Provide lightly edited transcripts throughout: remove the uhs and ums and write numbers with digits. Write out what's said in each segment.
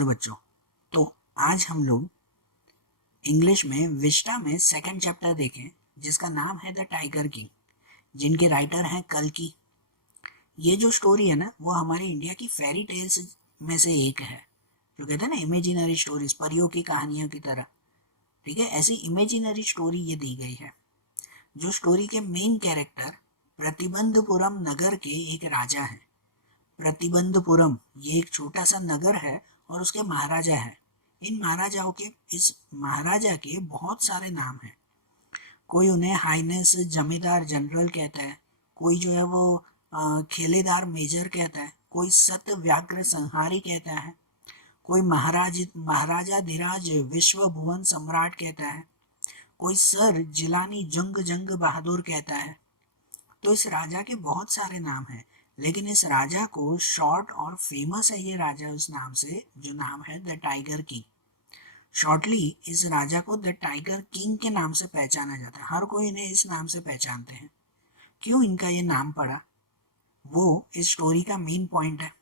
Hello बच्चों। तो आज हम लोग इंग्लिश में विस्टा में सेकंड चैप्टर देखें जिसका नाम है द टाइगर किंग, जिनके राइटर हैं कल्कि। ये जो स्टोरी है ना वो हमारे इंडिया की फेरी टेल्स में से एक है, जो कहते हैं ना इमेजिनरी स्टोरीज, परियों की कहानियों की तरह। ठीक है, ऐसी इमेजिनरी स्टोरी ये दी गई है। जो स्टोरी के मेन कैरेक्टर प्रतिबंधपुरम नगर के एक राजा हैं। प्रतिबंधपुरम ये एक छोटा सा नगर है और उसके महाराजा है। इस महाराजा के बहुत सारे नाम हैं। कोई उन्हें हाइनेस जमींदार जनरल कहता है, कोई जो है वो खेलेदार मेजर कहता है, कोई सत व्याघ्र संहारी कहता है, कोई महाराजा धीराज विश्व भुवन सम्राट कहता है, कोई सर जिलानी जंग जंग बहादुर कहता है। तो इस राजा के बहुत सारे नाम हैं, लेकिन इस राजा को शॉर्ट और फेमस है ये राजा उस नाम से, जो नाम है द टाइगर किंग। शॉर्टली इस राजा को द टाइगर किंग के नाम से पहचाना जाता है। हर कोई इन्हें इस नाम से पहचानते हैं। क्यों इनका ये नाम पड़ा, वो इस स्टोरी का मेन पॉइंट है।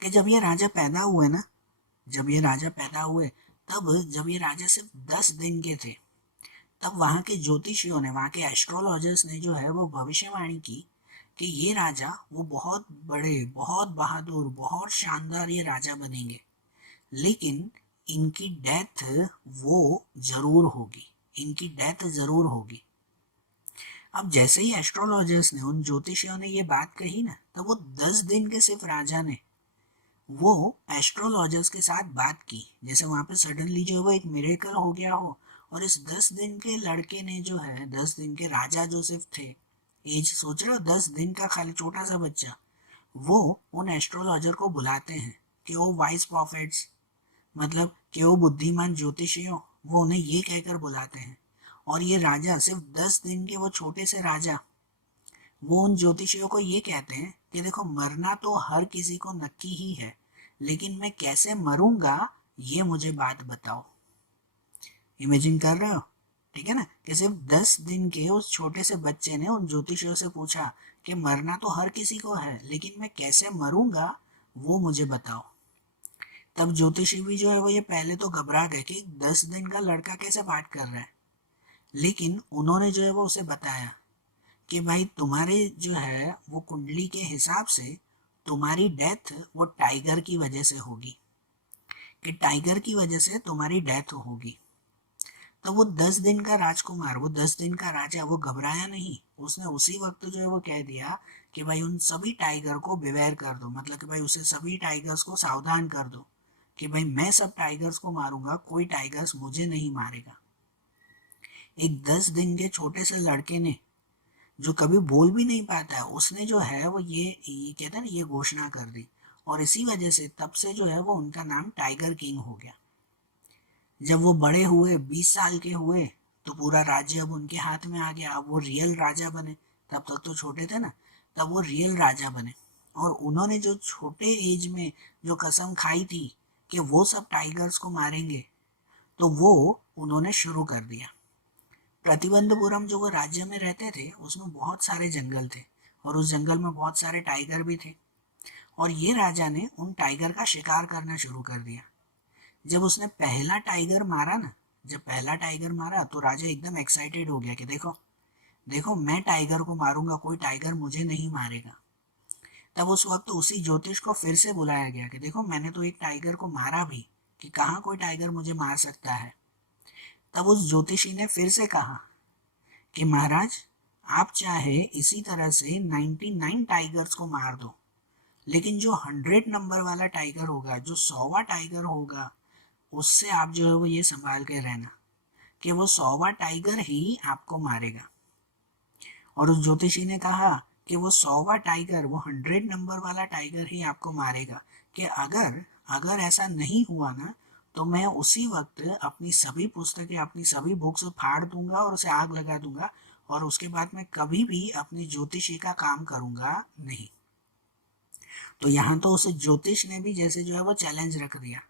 कि जब ये राजा पैदा हुए ना, तब जब ये राजा सिर्फ 10 दिन के थे, तब वहाँ के ज्योतिषियों ने, वहाँ के एस्ट्रोलॉजर्स ने जो है वो भविष्यवाणी की कि ये राजा वो बहुत बड़े, बहुत बहादुर, बहुत शानदार ये राजा बनेंगे, लेकिन इनकी डेथ जरूर होगी। अब जैसे ही एस्ट्रोलॉजर्स ने, उन ज्योतिषियों ने ये बात कही ना, तब वो 10 दिन के सिर्फ राजा ने वो एस्ट्रोलॉजर्स के साथ बात की, जैसे वहां पे सडनली जो है वो एक मिरेकल हो गया हो। और इस 10 दिन के लड़के ने जो है, 10 दिन के राजा जो सिर्फ थे, एज सोच रहे हो 10 दिन का खाली छोटा सा बच्चा, वो उन एस्ट्रोलॉजर को बुलाते हैं कि वो वाइस प्रॉफिट्स, मतलब कि वो बुद्धिमान ज्योतिषियों, वो उन्हें ये कहकर बुलाते हैं। और ये राजा सिर्फ 10 दिन के वो छोटे से राजा, वो उन ज्योतिषियों को ये कहते हैं कि देखो, मरना तो हर किसी को नक्की ही है, लेकिन मैं कैसे मरूंगा ये मुझे बात बताओ। इमेजिन कर रहे हो? ठीक है ना, कि सिर्फ 10 दिन के उस छोटे से बच्चे ने उन ज्योतिषियों से पूछा कि मरना तो हर किसी को है, लेकिन मैं कैसे मरूंगा वो मुझे बताओ। तब ज्योतिषी भी जो है वो ये पहले तो घबरा गए कि 10 दिन का लड़का कैसे बात कर रहा है, लेकिन उन्होंने जो है वो उसे बताया कि भाई तुम्हारे जो है वो कुंडली के हिसाब से तुम्हारी डेथ वो टाइगर की वजह से होगी, कि टाइगर की वजह से तुम्हारी डेथ होगी। तो वो 10 दिन का राजकुमार, वो 10 दिन का राजा, वो घबराया नहीं। उसने उसी वक्त जो है वो कह दिया कि भाई उन सभी टाइगर को बिवेयर कर दो, मतलब कि भाई उसे सभी टाइगर्स को सावधान कर दो कि भाई मैं सब टाइगर्स को मारूंगा, कोई टाइगर्स मुझे नहीं मारेगा। एक 10 दिन के छोटे से लड़के ने, जो कभी बोल भी नहीं पाता है, उसने जो है वो ये कहते हैं ना, ये घोषणा कर दी। और इसी वजह से तब से जो है वो उनका नाम टाइगर किंग हो गया। जब वो बड़े हुए, 20 साल के हुए, तो पूरा राज्य अब उनके हाथ में आ गया। अब वो रियल राजा बने। तब तक तो छोटे थे ना, तब वो रियल राजा बने। और उन्होंने जो छोटे एज में जो कसम खाई थी कि वो सब टाइगर्स को मारेंगे, तो वो उन्होंने शुरू कर दिया। प्रतिबंधपुरम जो वो राज्य में रहते थे, उसमें बहुत सारे जंगल थे और उस जंगल में बहुत सारे टाइगर भी थे। और ये राजा ने उन टाइगर का शिकार करना शुरू कर दिया। जब उसने पहला टाइगर मारा ना, तो राजा एकदम एक्साइटेड हो गया कि देखो देखो, मैं टाइगर को मारूंगा, कोई टाइगर मुझे नहीं मारेगा। तब उस वक्त उसी ज्योतिष को फिर से बुलाया गया कि देखो, मैंने तो एक टाइगर को मारा भी, कि कहाँ कोई टाइगर मुझे मार सकता है। तब उस ज्योतिषी ने फिर से कहा कि महाराज, आप चाहे इसी तरह से 99 टाइगर्स को मार दो, लेकिन जो 100 नंबर वाला टाइगर होगा, जो 100वां टाइगर होगा, उससे आप जो है वो ये संभाल के रहना कि वो 100वां टाइगर ही आपको मारेगा। और उस ज्योतिषी ने कहा कि वो 100वां टाइगर, वो 100 नंबर वाला टाइगर ही आपको मारेगा, कि अगर अगर ऐसा नहीं हुआ ना, तो मैं उसी वक्त अपनी सभी पुस्तकें, अपनी सभी बुक्स फाड़ दूंगा और उसे आग लगा दूंगा, और उसके बाद मैं कभी भी अपनी ज्योतिषी का काम करूंगा नहीं। तो यहाँ तो उस ज्योतिष ने भी जैसे जो है वो चैलेंज रख दिया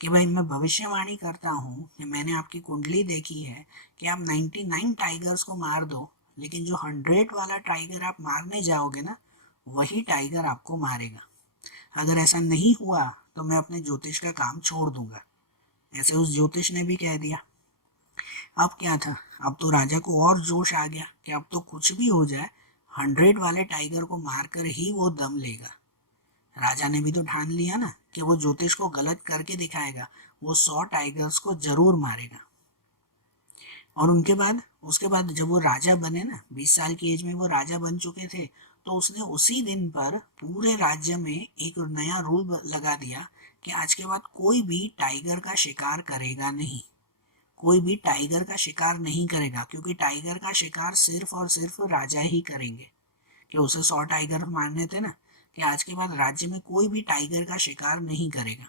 कि भाई मैं भविष्यवाणी करता हूँ कि मैंने आपकी कुंडली देखी है कि आप 99 टाइगर्स को मार दो, लेकिन जो 100 वाला टाइगर आप मारने जाओगे ना, वही टाइगर आपको मारेगा। अगर ऐसा नहीं हुआ तो मैं अपने ज्योतिष का काम छोड़ दूंगा। ऐसे उस ज्योतिष ने भी कह दिया। अब क्या था, अब तो राजा को और जोश आ गया कि अब तो कुछ भी हो जाए 100 वाले टाइगर को मारकर ही वो दम लेगा। राजा ने भी तो ठान लिया ना कि वो ज्योतिष को गलत करके दिखाएगा, वो 100 टाइगर्स को जरूर मारेगा। और उनके बाद उसके बाद जब वो राजा बने ना, 20 साल की एज में वो राजा बन चुके थे, तो उसने उसी दिन पर पूरे राज्य में एक नया रूल लगा दिया कि आज के बाद कोई भी टाइगर का शिकार करेगा नहीं, कोई भी टाइगर का शिकार नहीं करेगा, क्योंकि टाइगर का शिकार सिर्फ और सिर्फ राजा ही करेंगे। कि उसे 100 टाइगर मारने थे ना, कि आज के बाद राज्य में कोई भी टाइगर का शिकार नहीं करेगा।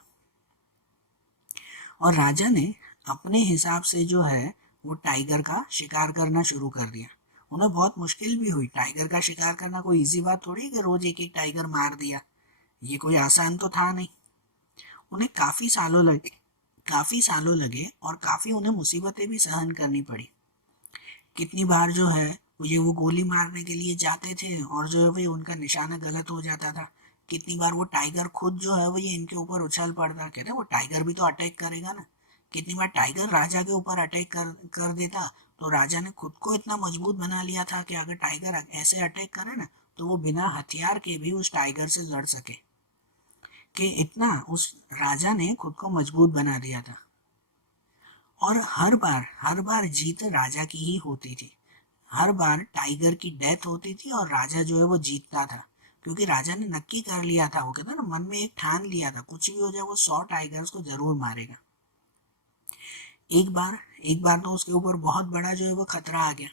और राजा ने अपने हिसाब से जो है वो टाइगर का शिकार करना शुरू कर दिया। उन्हें बहुत मुश्किल भी हुई, टाइगर का शिकार करना कोई इजी बात थोड़ी कि रोज एक एक टाइगर मार दिया, ये कोई आसान तो था नहीं। उन्हें काफी सालों लगे और काफी उन्हें मुसीबतें भी सहन करनी पड़ी। कितनी बार जो है वो गोली मारने के लिए जाते थे और जो है वो उनका निशाना गलत हो जाता था। कितनी बार वो टाइगर खुद जो है वो ये इनके ऊपर उछल पड़ता, कहते वो टाइगर भी तो अटैक करेगा ना। कितनी बार टाइगर राजा के ऊपर अटैक कर देता, तो राजा ने खुद को इतना मजबूत बना लिया था कि अगर टाइगर ऐसे अटैक करे ना, तो वो बिना हथियार के भी उस टाइगर से लड़ सके। कि इतना उस राजा ने खुद को मजबूत बना दिया था। और हर बार जीत राजा की ही होती थी। हर बार टाइगर की डेथ होती थी और राजा जो है वो जीतता था, क्योंकि राजा ने नक्की कर लिया था, वो कहता ना मन में एक ठान लिया था, कुछ भी हो जाए वो 100 टाइगर्स को जरूर मारेगा। एक बार तो उसके ऊपर बहुत बड़ा जो है वो खतरा आ गया।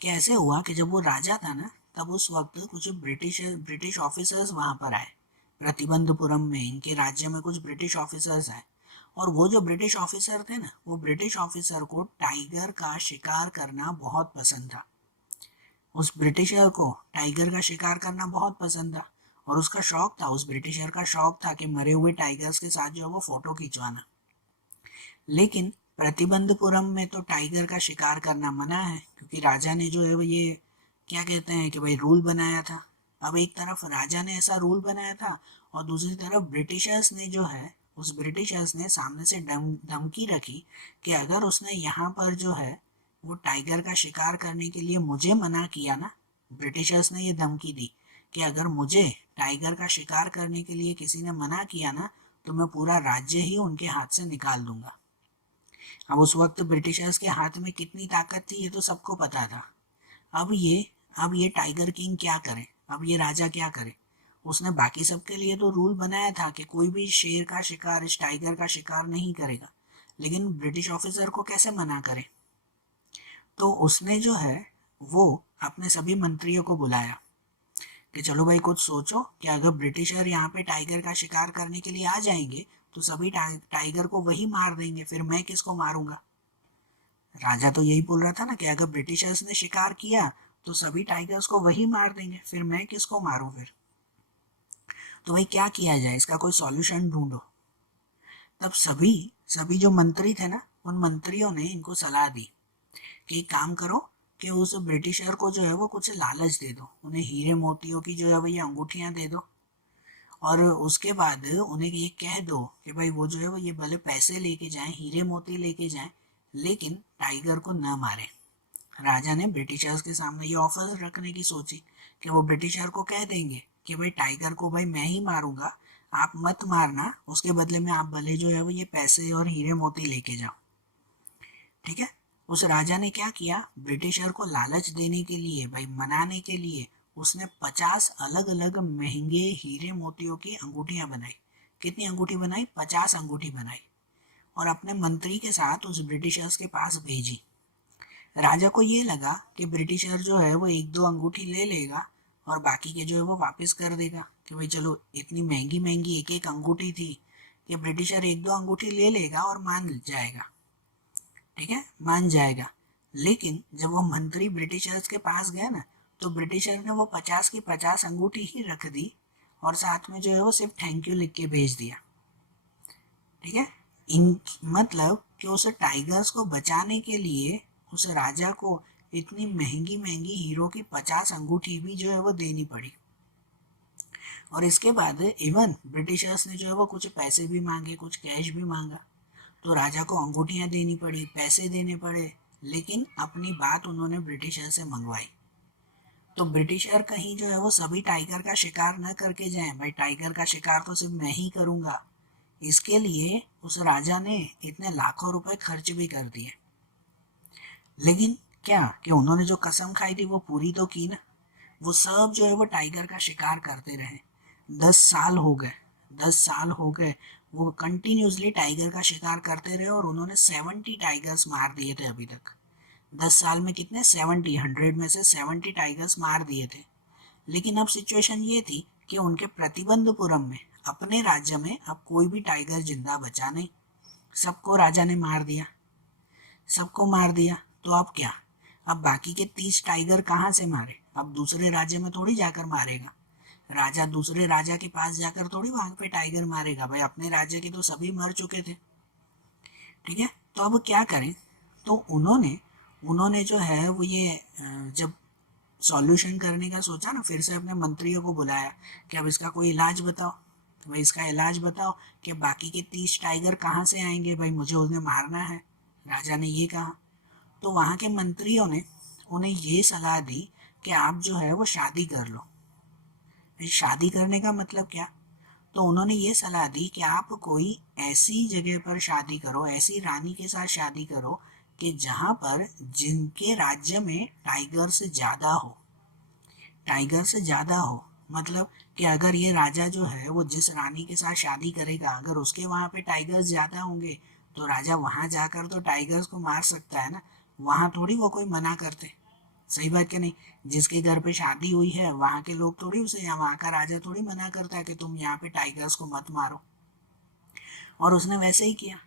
कि ऐसे हुआ कि जब वो राजा था ना, तब उस वक्त कुछ ब्रिटिश ऑफिसर्स वहां पर आए प्रतिबंधपुरम में। इनके राज्य में कुछ ब्रिटिश ऑफिसर्स आए, और वो जो ब्रिटिश ऑफिसर थे ना, वो ब्रिटिश ऑफिसर को टाइगर का शिकार करना बहुत पसंद था। उस ब्रिटिशर को टाइगर का शिकार करना बहुत पसंद था, और उसका शौक था, उस ब्रिटिशर का शौक था कि मरे हुए टाइगर्स के साथ जो है वो फोटो खिंचवाना। लेकिन प्रतिबंधपुरम में तो टाइगर का शिकार करना मना है, क्योंकि राजा ने जो है वो ये क्या कहते हैं कि भाई रूल बनाया था। अब एक तरफ राजा ने ऐसा रूल बनाया था, और दूसरी तरफ ब्रिटिशर्स ने जो है उस ब्रिटिशर्स ने सामने से धमकी रखी कि अगर उसने यहाँ पर जो है वो टाइगर का शिकार करने के लिए मुझे मना किया ना, ब्रिटिशर्स ने ये धमकी दी कि अगर मुझे टाइगर का शिकार करने के लिए किसी ने मना किया ना, तो मैं पूरा राज्य ही उनके हाथ से निकाल दूंगा। अब उस वक्त ब्रिटिशर्स के हाथ में कितनी ताकत थी ये तो सबको पता था। अब ये टाइगर किंग क्या करे, अब ये राजा क्या करे। उसने बाकी सबके लिए तो रूल बनाया था कि कोई भी शेर का शिकार इस टाइगर का शिकार नहीं करेगा, लेकिन ब्रिटिश ऑफिसर को कैसे मना करे। तो उसने जो है वो अपने सभी मंत्रियों को बुलाया कि चलो भाई कुछ सोचो कि अगर ब्रिटिशर यहाँ पे टाइगर का शिकार करने के लिए आ जाएंगे, तो सभी टाइगर को वही मार देंगे, फिर मैं किसको मारूंगा। राजा तो यही बोल रहा था ना कि अगर ब्रिटिशर्स ने शिकार किया तो सभी टाइगर्स को वही मार देंगे, फिर मैं किसको मारूं फिर। तो भाई क्या किया जाए, इसका कोई सॉल्यूशन ढूंढो। तब सभी सभी जो मंत्री थे ना, उन मंत्रियों ने इनको सलाह दी कि एक काम करो कि उस ब्रिटिशर को जो है वो कुछ लालच दे दो, उन्हें हीरे मोतियों की जो है वो ये अंगूठियां दे दो, और उसके बाद उन्हें ये कह दो कि भाई वो जो है वो ये भले पैसे लेके जाएं, हीरे मोती लेके जाएं, लेकिन टाइगर को न मारे। राजा ने ब्रिटिशर्स के सामने ये ऑफर रखने की सोची कि वो ब्रिटिशर को कह देंगे कि भाई टाइगर को भाई मैं ही मारूंगा, आप मत मारना, उसके बदले में आप भले जो है वो ये पैसे और हीरे मोती लेके जाओ। ठीक है। उस राजा ने क्या किया, ब्रिटिशर को लालच देने के लिए, भाई मनाने के लिए, उसने 50 अलग अलग महंगे हीरे मोतियों की अंगूठियां बनाई। कितनी अंगूठी बनाई, 50 अंगूठी बनाई, और अपने मंत्री के साथ उस ब्रिटिशर्स के पास भेजी। राजा को ये लगा कि ब्रिटिशर जो है वो एक दो अंगूठी ले लेगा और बाकी के जो है वो वापस कर देगा, कि भाई चलो इतनी महंगी महंगी एक एक अंगूठी थी कि ब्रिटिशर एक दो अंगूठी ले लेगा और मान जाएगा। ठीक है, मान जाएगा। लेकिन जब वो मंत्री ब्रिटिशर्स के पास गया ना, तो ब्रिटिशर ने वो 50 की 50 अंगूठी ही रख दी, और साथ में जो है वो सिर्फ थैंक यू लिख के भेज दिया। ठीक है। इन मतलब कि उस टाइगर्स को बचाने के लिए उस राजा को इतनी महंगी महंगी हीरो की 50 अंगूठी भी जो है वो देनी पड़ी। और इसके बाद इवन ब्रिटिशर्स ने जो है वो कुछ पैसे भी मांगे, कुछ कैश भी मांगा, तो राजा को अंगूठियाँ देनी पड़ी, पैसे देने पड़े, लेकिन अपनी बात उन्होंने ब्रिटिशर से मंगवाई। तो ब्रिटिशर कहीं जो है वो सभी टाइगर का शिकार न करके जाएं, भाई टाइगर का शिकार तो सिर्फ मैं ही करूँगा, इसके लिए उस राजा ने इतने लाखों रुपए खर्च भी कर दिए। लेकिन क्या कि उन्होंने जो कसम खाई थी वो पूरी तो की ना। वो सब जो है वो टाइगर का शिकार करते रहे। 10 साल हो गए, 10 साल हो गए, वो कंटिन्यूसली टाइगर का शिकार करते रहे और उन्होंने 70 टाइगर्स मार दिए थे अभी तक। 10 साल में कितने, 70, 100 में से 70 टाइगर्स मार दिए थे। लेकिन अब सिचुएशन ये थी कि उनके प्रतिबंधपुरम में, अपने राज्य में, अब कोई भी टाइगर जिंदा बचा नहीं, सबको राजा ने मार दिया, सबको मार दिया। तो अब क्या, अब बाकी के 30 टाइगर कहाँ से मारे? अब दूसरे राज्य में थोड़ी जाकर मारेगा राजा, दूसरे राजा के पास जाकर थोड़ी वहां पे टाइगर मारेगा, भाई अपने राज्य के तो सभी मर चुके थे। ठीक है, तो अब क्या करें? तो उन्होंने उन्होंने जो है वो ये जब सॉल्यूशन करने का सोचा ना, फिर से अपने मंत्रियों को बुलाया कि अब इसका कोई इलाज बताओ, तो भाई इसका इलाज बताओ कि बाकी के 30 टाइगर कहाँ से आएंगे, भाई मुझे उन्हें मारना है, राजा ने ये कहा। तो वहाँ के मंत्रियों ने उन्हें ये सलाह दी कि आप जो है वो शादी कर लो। शादी करने का मतलब क्या? तो उन्होंने ये सलाह दी कि आप कोई ऐसी जगह पर शादी करो, ऐसी रानी के साथ शादी करो कि जहाँ पर जिनके राज्य में टाइगर्स ज़्यादा हो, टाइगर से ज़्यादा हो, मतलब कि अगर ये राजा जो है वो जिस रानी के साथ शादी करेगा, अगर उसके वहाँ पे टाइगर्स ज़्यादा होंगे तो राजा वहाँ जाकर तो टाइगर्स को मार सकता है ना, वहाँ थोड़ी वो कोई मना करते। सही बात क्या नहीं? जिसके घर पे शादी हुई है वहाँ के लोग थोड़ी उसे, या वहाँ का राजा थोड़ी मना करता है कि तुम यहाँ पे टाइगर्स को मत मारो। और उसने वैसे ही किया,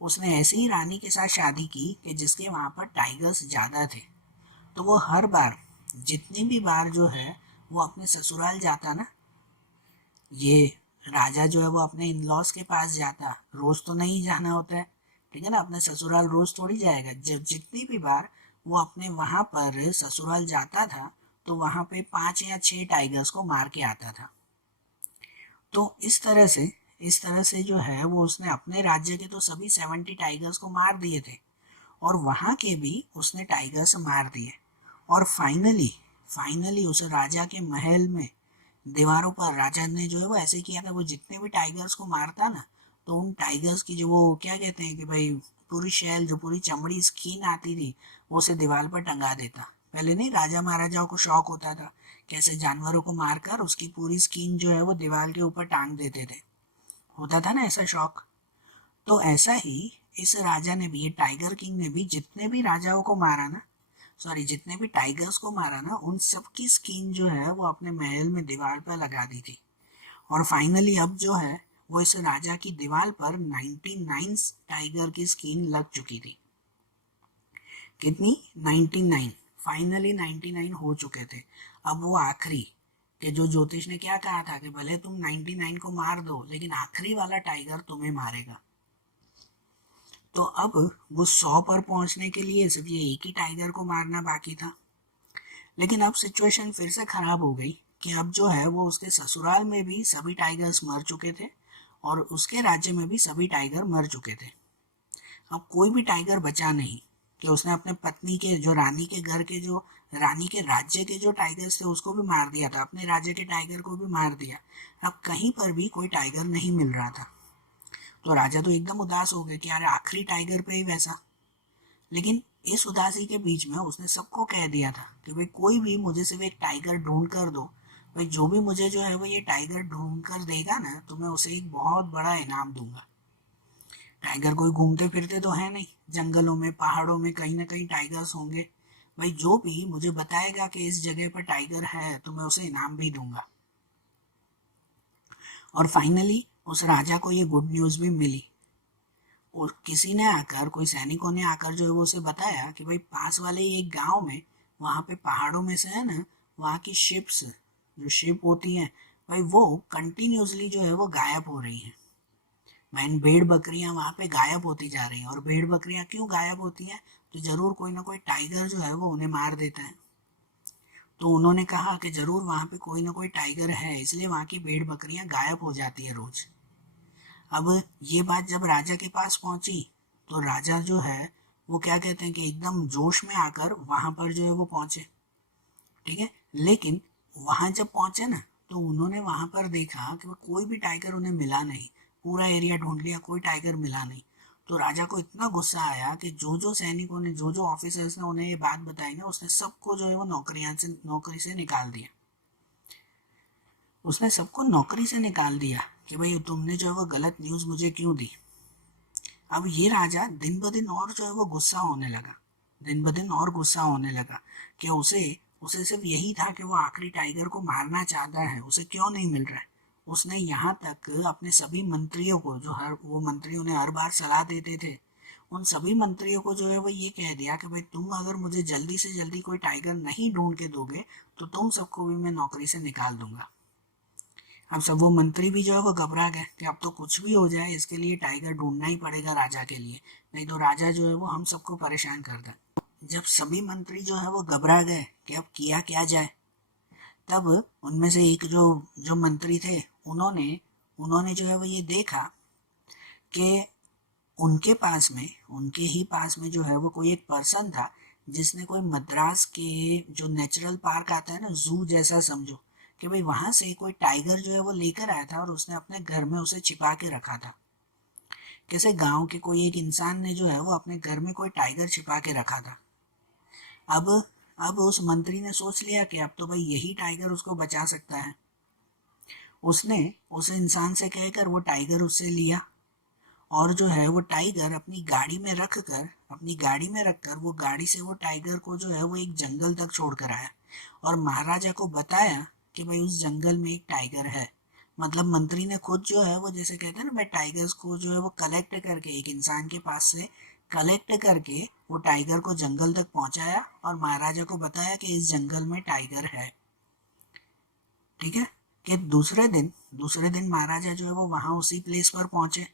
उसने ऐसे ही रानी के साथ शादी की कि जिसके वहाँ पर टाइगर्स ज़्यादा थे। तो वो हर बार, जितनी भी बार जो है वो अपने ससुराल जाता ना, ये राजा जो है वो अपने इन लॉज के पास जाता, रोज तो नहीं जाना होता है, ठीक है ना, अपने ससुराल रोज थोड़ी जाएगा। जब जितनी भी बार वो अपने वहां पर ससुराल जाता था तो वहां पे 5 या 6 टाइगर्स को मार के आता था। तो इस तरह से जो है वो उसने अपने राज्य के तो सभी 70 टाइगर्स को मार दिए थे और वहां के भी उसने टाइगर्स मार दिए। और फाइनली फाइनली उस राजा के महल में दीवारों पर राजा ने जो है वो ऐसे किया था, वो जितने भी टाइगर्स को मारता ना, तो उन टाइगर्स की जो वो क्या कहते हैं कि भाई पूरी शैल, जो पूरी चमड़ी, स्किन आती थी, वो उसे दीवार पर टंगा देता। पहले नहीं, राजा महाराजाओं को शौक होता था कैसे जानवरों को मारकर उसकी पूरी स्किन जो है वो दीवार के ऊपर टांग देते थे, होता था ना ऐसा शौक। तो ऐसा ही इस राजा ने भी, ये टाइगर किंग ने भी जितने भी राजाओं को मारा ना, सॉरी जितने भी टाइगर्स को मारा ना, उन सबकी स्किन जो है वो अपने महल में दीवार पर लगा दी थी। और फाइनली अब जो है वो इस राजा की दीवार पर 99 टाइगर की स्किन लग चुकी थी। कितनी? 99। फाइनली 99 हो चुके थे। अब वो आखिरी, कि जो ज्योतिष ने क्या कहा था कि भले तुम 99 को मार दो लेकिन आखिरी वाला टाइगर तुम्हें मारेगा। तो अब वो 100 पर पहुंचने के लिए सिर्फ ये एक ही टाइगर को मारना बाकी था। लेकिन अब सिचुएशन फिर से खराब हो गई कि अब जो है वो उसके ससुराल में भी सभी टाइगर्स मर चुके थे और उसके राज्य में भी सभी टाइगर मर चुके थे। अब कोई भी टाइगर बचा नहीं कि उसने अपने पत्नी के, जो रानी के घर के, जो रानी के राज्य के जो टाइगर्स थे उसको भी मार दिया था, अपने राज्य के टाइगर को भी मार दिया। अब कहीं पर भी कोई टाइगर नहीं मिल रहा था। तो राजा तो एकदम उदास हो गए कि यार आखिरी टाइगर पे ही वैसा। लेकिन इस उदासी के बीच में उसने सबको कह दिया था कि भाई कोई भी मुझे सिर्फ एक टाइगर ढूंढ कर दो, भाई जो भी मुझे जो है वो ये टाइगर ढूंढ कर देगा ना तो मैं उसे एक बहुत बड़ा इनाम दूंगा। टाइगर कोई घूमते फिरते तो है नहीं, जंगलों में पहाड़ों में कहीं ना कहीं टाइगर्स होंगे, भाई जो भी मुझे बताएगा कि इस जगह पर टाइगर है तो मैं उसे इनाम भी दूंगा। और फाइनली उस राजा को ये गुड न्यूज़ भी मिली और किसी ने आकर, कोई सैनिकों ने आकर जो है वो उसे बताया कि भाई पास वाले ही एक गांव में, वहाँ पे पहाड़ों में से है ना, वहाँ की शिप्स, जो शिप होती हैं भाई, वो कंटिन्यूसली जो है वो गायब हो रही हैं। मैन भेड़ बकरियां वहाँ पे गायब होती जा रही हैं। और भेड़ बकरियां क्यों गायब होती हैं? तो जरूर कोई ना कोई टाइगर जो है वो उन्हें मार देता है। तो उन्होंने कहा कि जरूर वहां पे कोई ना कोई टाइगर है, इसलिए वहां की भेड़ बकरियां गायब हो जाती है रोज। अब ये बात जब राजा के पास पहुंची तो राजा जो है वो क्या कहते हैं कि एकदम जोश में आकर वहां पर जो है वो पहुंचे। ठीक है, लेकिन वहां जब पहुंचे ना तो उन्होंने वहां पर देखा कि वो कोई भी टाइगर उन्हें मिला नहीं। पूरा एरिया ढूंढ लिया, कोई टाइगर मिला नहीं। तो राजा को इतना गुस्सा आया कि जो जो सैनिकों ने, जो जो ऑफिसर्स ने उन्हें ये बात बताई ना, उसने सबको जो है वो नौकरी से निकाल दिया। उसने सबको नौकरी से निकाल दिया कि भाई तुमने जो है वो गलत न्यूज़ मुझे क्यों दी। अब ये राजा दिन ब दिन और जो है वो गुस्सा होने लगा, दिन ब दिन और गुस्सा होने लगा कि उसे उसे सिर्फ यही था कि वो आखिरी टाइगर को मारना चाहता है, उसे क्यों नहीं मिल रहा है। उसने यहाँ तक अपने सभी मंत्रियों को, जो हर वो मंत्री उन्हें हर बार सलाह देते थे, उन सभी मंत्रियों को जो है वो ये कह दिया कि भाई तुम अगर मुझे जल्दी से जल्दी कोई टाइगर नहीं ढूंढ के दोगे तो तुम सबको भी मैं नौकरी से निकाल दूंगा। अब सब वो मंत्री भी जो है वो घबरा गए कि अब तो कुछ भी हो जाए, इसके लिए टाइगर ढूंढना ही पड़ेगा राजा के लिए, नहीं तो राजा जो है वो हम सबको परेशान कर दे। जब सभी मंत्री जो है वो घबरा गए कि अब किया क्या जाए, तब उनमें से एक जो जो मंत्री थे, उन्होंने उन्होंने जो है वो ये देखा कि उनके ही पास में जो है वो कोई एक पर्सन था जिसने कोई मद्रास के जो नेचुरल पार्क आता है ना, जू जैसा समझो, कि भाई वहां से कोई टाइगर जो है वो लेकर आया था और उसने अपने घर में उसे छिपा के रखा था। कैसे गांव के कोई एक इंसान ने जो है वो अपने घर में कोई टाइगर छिपा के रखा था। अब अब उस मंत्री ने सोच लिया कि अब तो भाई यही टाइगर उसको बचा सकता है। उसने उस इंसान से कहकर वो टाइगर उससे लिया और जो है वो टाइगर अपनी गाड़ी में रखकर वो गाड़ी से वो टाइगर को जो है वो एक जंगल तक छोड़ कर आया और महाराजा को बताया कि भाई उस जंगल में एक टाइगर है। मतलब मंत्री ने खुद जो है वो, जैसे कहते हैं ना भाई, टाइगर्स को जो है वो कलेक्ट करके एक इंसान के पास से कलेक्ट करके वो टाइगर को जंगल तक पहुंचाया और महाराजा को बताया कि इस जंगल में टाइगर है। ठीक है, कि दूसरे दिन महाराजा जो है वो वहां उसी प्लेस पर पहुंचे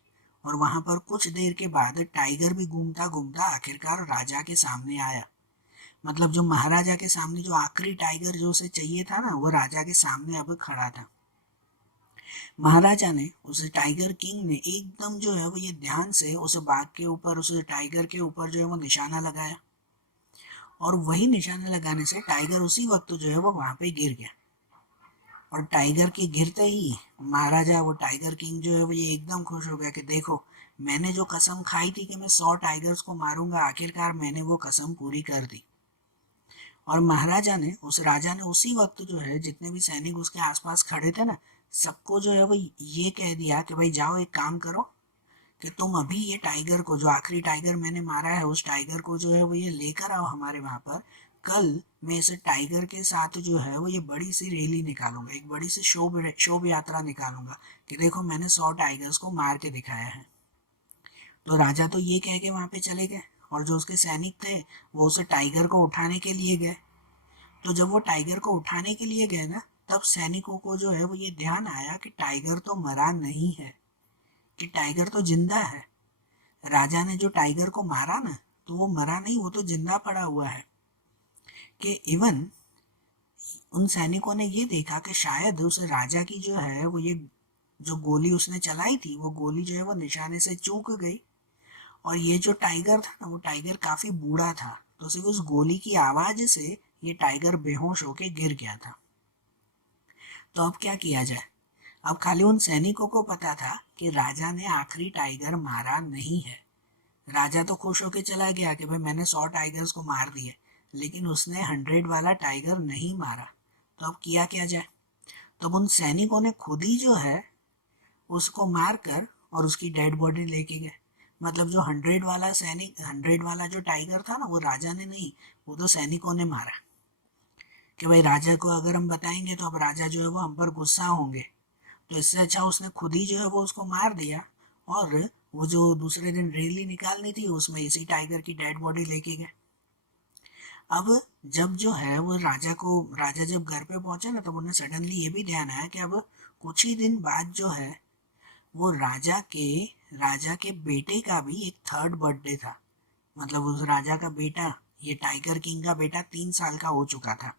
और वहां पर कुछ देर के बाद टाइगर भी घूमता घूमता आखिरकार राजा के सामने आया। मतलब जो महाराजा के सामने जो आखिरी टाइगर जो उसे चाहिए था ना, वो राजा के सामने अब खड़ा था। महाराजा ने, उस टाइगर किंग ने एकदम जो है वो ये ध्यान से उस बाघ के ऊपर, उस टाइगर के ऊपर जो है वो निशाना लगाया और वही निशाना लगाने से टाइगर उसी वक्त जो है वो वहां पे गिर गया। और टाइगर के गिरते ही महाराजा, वो टाइगर किंग जो है वो ये एकदम खुश हो गया कि देखो, मैंने जो कसम खाई थी कि मैं 100 टाइगर्स को मारूंगा, आखिरकार मैंने वो कसम पूरी कर दी। और महाराजा ने, उस राजा ने उसी वक्त जो है जितने भी सैनिक उसके आसपास खड़े थे ना, सबको जो है वो ये कह दिया कि भाई जाओ एक काम करो कि तुम अभी ये टाइगर को, जो आखिरी टाइगर मैंने मारा है, उस टाइगर को जो है वो ये लेकर आओ हमारे वहां पर। कल मैं इस टाइगर के साथ जो है वो ये बड़ी सी रैली निकालूंगा, एक बड़ी सी शोभ यात्रा निकालूंगा कि देखो मैंने 100 टाइगर्स को मार के दिखाया है। तो राजा तो ये कह के वहां पे चले गए और जो उसके सैनिक थे वो उस टाइगर को उठाने के लिए गए। तो जब वो टाइगर को उठाने के लिए गए ना, तब सैनिकों को जो है वो ये ध्यान आया कि टाइगर तो मरा नहीं है, कि टाइगर तो जिंदा है। राजा ने जो टाइगर को मारा ना, तो वो मरा नहीं, वो तो जिंदा पड़ा हुआ है। कि इवन उन सैनिकों ने ये देखा कि शायद उस राजा की जो है वो ये जो गोली उसने चलाई थी, वो गोली जो है वो निशाने से चूक गई और ये जो टाइगर था ना, वो टाइगर काफी बूढ़ा था, तो सिर्फ उस गोली की आवाज से ये टाइगर बेहोश होके गिर गया था। तो अब क्या किया जाए। अब खाली उन सैनिकों को पता था कि राजा ने आखिरी टाइगर मारा नहीं है। राजा तो खुश होके चला गया कि भाई मैंने 100 टाइगर्स को मार दिए, लेकिन उसने 100 वाला टाइगर नहीं मारा। तो अब किया क्या जाए। तब उन सैनिकों ने खुद ही जो है उसको मार कर और उसकी डेड बॉडी लेके गए। मतलब जो 100 वाला जो टाइगर था ना, वो राजा ने नहीं, वो तो सैनिकों ने मारा कि भाई राजा को अगर हम बताएंगे तो अब राजा जो है वो हम पर गुस्सा होंगे। तो इससे अच्छा उसने खुद ही जो है वो उसको मार दिया और वो जो दूसरे दिन रैली निकालनी थी उसमें इसी टाइगर की डेड बॉडी लेके गए। अब जब जो है वो राजा जब घर पे पहुंचे ना, तब उन्हें सडनली ये भी ध्यान आया कि अब कुछ ही दिन बाद जो है वो राजा के बेटे का भी एक थर्ड बर्थडे था। मतलब उस राजा का बेटा, ये टाइगर किंग का बेटा 3 साल का हो चुका था।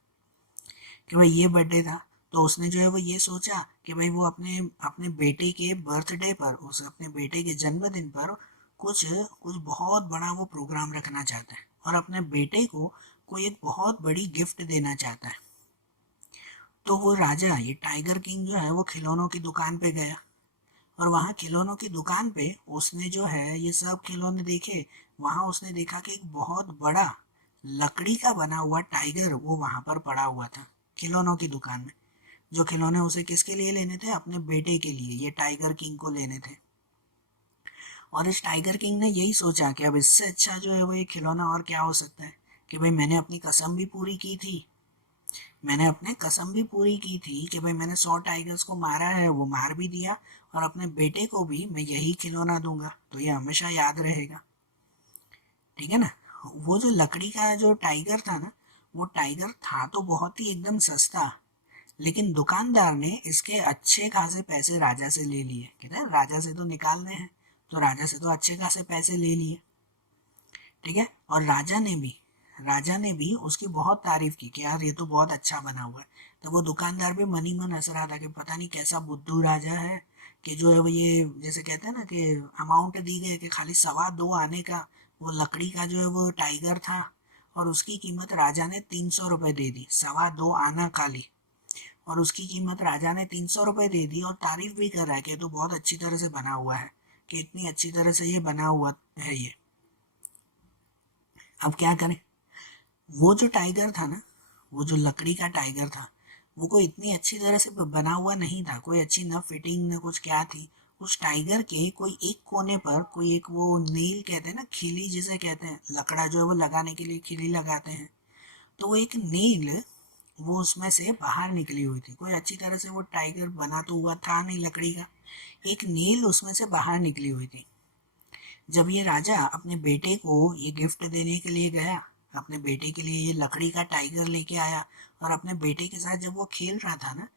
कि भाई ये बर्थडे था, तो उसने जो है वो ये सोचा कि भाई वो अपने अपने बेटे के बर्थडे पर, उस अपने बेटे के जन्मदिन पर कुछ कुछ बहुत बड़ा वो प्रोग्राम रखना चाहता है और अपने बेटे को कोई एक बहुत बड़ी गिफ्ट देना चाहता है। तो वो राजा, ये टाइगर किंग जो है वो खिलौनों की दुकान पे गया और वहाँ खिलौनों की दुकान पे उसने जो है ये सब खिलौने देखे। वहाँ उसने देखा कि एक बहुत बड़ा लकड़ी का बना हुआ टाइगर वो वहाँ पर पड़ा हुआ था खिलौनों की दुकान में। जो खिलौने उसे किसके लिए लेने थे? अपने बेटे के लिए, ये टाइगर किंग को लेने थे। और इस टाइगर किंग ने यही सोचा कि अब इससे अच्छा जो है वो ये खिलौना और क्या हो सकता है, कि भाई मैंने अपनी कसम भी पूरी की थी, मैंने अपने कसम भी पूरी की थी कि भाई मैंने 100 टाइगर्स को मारा है, वो मार भी दिया, और अपने बेटे को भी मैं यही खिलौना दूंगा तो ये हमेशा याद रहेगा। ठीक है ना। वो जो लकड़ी का जो टाइगर था ना, वो टाइगर था तो बहुत ही एकदम सस्ता, लेकिन दुकानदार ने इसके अच्छे खासे पैसे राजा से ले लिए। कहते हैं राजा से तो निकालने हैं, तो राजा से तो अच्छे खासे पैसे ले लिए। ठीक है। और राजा ने भी उसकी बहुत तारीफ की कि यार ये तो बहुत अच्छा बना हुआ है। तो वो दुकानदार भी मन ही मन हंस रहा था कि पता नहीं कैसा बुद्धू राजा है कि जो है वो ये जैसे कहते हैं ना कि अमाउंट दी गई कि खाली 2.25 आने का वो लकड़ी का जो है वो टाइगर था, और उसकी कीमत राजा ने 300 रुपये दे दी। 2.25 आना खाली, और उसकी कीमत राजा ने 300 रुपये दे दी, और तारीफ भी कर रहा है कि तो बहुत अच्छी तरह से बना हुआ है, कि इतनी अच्छी तरह से ये बना हुआ है ये। अब क्या करें? वो जो टाइगर था ना, वो जो लकड़ी का टाइगर था, वो कोई इतनी अच्छी तरह से बना हुआ नहीं था, कोई अच्छी न फिटिंग न कुछ क्या थी। उस टाइगर के कोई एक कोने पर कोई एक वो नील कहते हैं ना, खिली जिसे कहते हैं, लकड़ा जो है वो लगाने के लिए खिली लगाते हैं, तो वो एक नील वो उसमें से बाहर निकली हुई थी। कोई अच्छी तरह से वो टाइगर बना तो हुआ था नहीं लकड़ी का, एक नील उसमें से बाहर निकली हुई थी। जब ये राजा अपने बेटे को ये गिफ्ट देने के लिए गया, अपने बेटे के लिए ये लकड़ी का टाइगर लेके आया, और अपने बेटे के साथ जब वो खेल रहा था ना,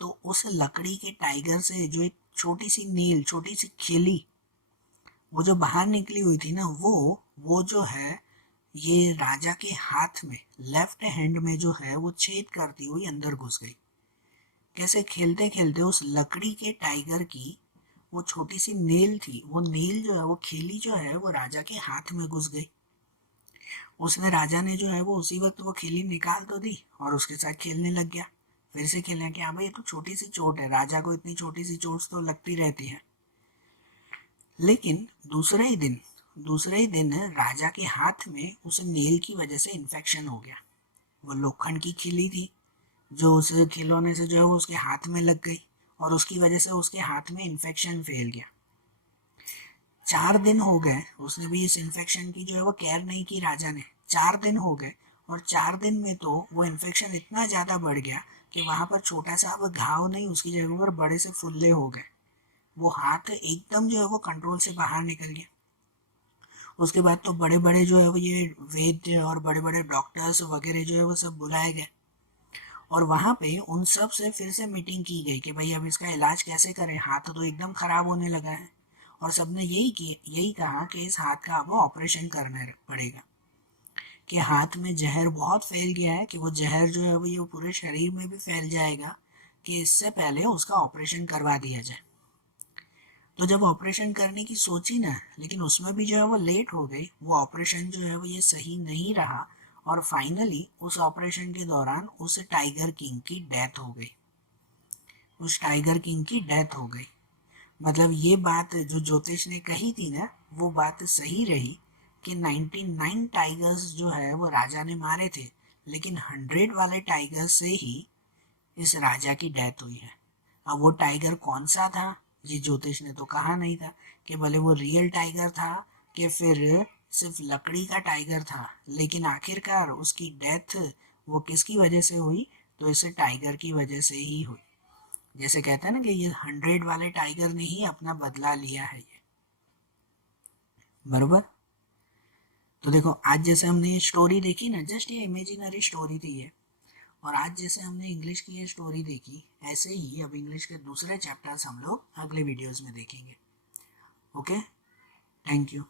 तो उस लकड़ी के टाइगर से जो एक छोटी सी नील, छोटी सी खिली वो जो बाहर निकली हुई थी ना, वो जो है ये राजा के हाथ में, लेफ्ट हैंड में जो है वो छेद करती हुई अंदर घुस गई। कैसे? खेलते खेलते उस लकड़ी के टाइगर की वो छोटी सी नील थी, वो नील जो है वो खिली जो है वो राजा के हाथ में घुस गई। उसने राजा ने जो है वो उसी वक्त वो खिली निकाल तो दी और उसके साथ खेलने लग गया। फिर से खेलने कि हाँ भाई ये तो छोटी सी चोट है, राजा को इतनी छोटी सी चोट तो लगती रहती है। लेकिन दूसरे ही दिन राजा के हाथ में उस नील की वजह से इन्फेक्शन हो गया। वो लोखंड की खिली थी जो उस खिलौने से जो है वो उसके हाथ में लग गई, और उसकी वजह से उसके हाथ में इन्फेक्शन फैल गया। 4 दिन हो गए, उसने भी इस इन्फेक्शन की जो है वो केयर नहीं की राजा ने। 4 दिन हो गए, और 4 दिन में तो वो इन्फेक्शन इतना ज़्यादा बढ़ गया कि वहाँ पर छोटा सा अब घाव नहीं, उसकी जगह पर बड़े से फुल्ले हो गए। वो हाथ एकदम जो है वो कंट्रोल से बाहर निकल गया। उसके बाद तो बड़े बड़े जो है वो ये वैद्य और बड़े बड़े डॉक्टर्स वगैरह जो है वो सब बुलाए गए, और वहाँ पे उन सब से फिर से मीटिंग की गई कि भाई अब इसका इलाज कैसे करें, हाथ तो एकदम खराब होने लगा है। और सबने यही कहा कि इस हाथ का अब ऑपरेशन करना पड़ेगा, कि हाथ में जहर बहुत फैल गया है, कि वो जहर जो है वो ये पूरे शरीर में भी फैल जाएगा, कि इससे पहले उसका ऑपरेशन करवा दिया जाए। तो जब ऑपरेशन करने की सोची ना, लेकिन उसमें भी जो है वो लेट हो गई, वो ऑपरेशन जो है वो ये सही नहीं रहा, और फाइनली उस ऑपरेशन के दौरान उस टाइगर किंग की डेथ हो गई। उस टाइगर किंग की डेथ हो गई। मतलब ये बात जो ज्योतिष ने कही थी ना, वो बात सही रही कि 99 टाइगर्स जो है वो राजा ने मारे थे, लेकिन 100 वाले टाइगर से ही इस राजा की डेथ हुई है। अब वो टाइगर कौन सा था, ये ज्योतिष ने तो कहा नहीं था, कि भले वो रियल टाइगर था कि फिर सिर्फ लकड़ी का टाइगर था, लेकिन आखिरकार उसकी डेथ वो किसकी वजह से हुई? तो इस टाइगर की वजह से ही हुई। जैसे कहते हैं ना कि ये 100 वाले टाइगर ने ही अपना बदला लिया है ये। बरोबर। तो देखो आज जैसे हमने ये स्टोरी देखी ना, जस्ट ये इमेजिनरी स्टोरी थी ये, और आज जैसे हमने इंग्लिश की ये स्टोरी देखी, ऐसे ही अब इंग्लिश के दूसरे चैप्टर्स हम लोग अगले वीडियोस में देखेंगे। Okay, thank you.